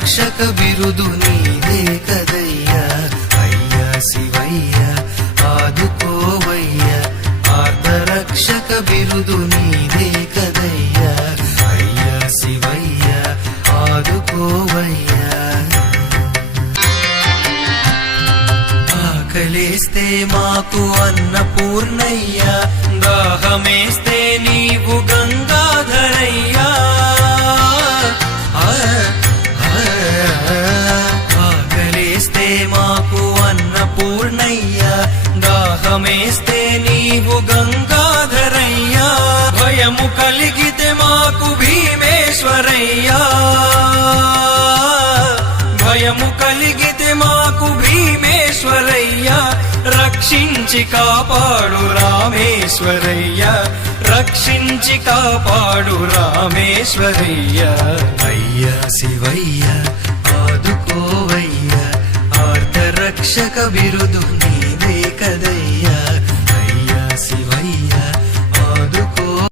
రక్షక బిరుదు నీదే కదయ్యా అయ్యా శివయ్య ఆదుకోవయ్యా ఆర్ధరక్షక బిరుదు నీదే కదయ్యా అయ్యా శివయ్య ఆదుకోవయ్యా ఆకలేస్తే మాకు అన్నపూర్ణయ్యా దాహమేస్తే నీవు గంగాధరయ్యా ఆకలేస్తే మాకు అన్నపూర్ణయ్యా దాహమేస్తే నీవు గంగాధరయ్యా భయము కలిగితే మాకు భీమేశ్వరయ్యా భయము కలిగితే మాకు భీమేశ్వరయ్యా రక్షించి కాపాడు రామేశ్వరయ్యా రక్షించి కాపాడు రామేశ్వరయ్యా అయ్యా శివయ్య ఆదుకోవయ్యా ఆర్ధరక్షక బిరుదు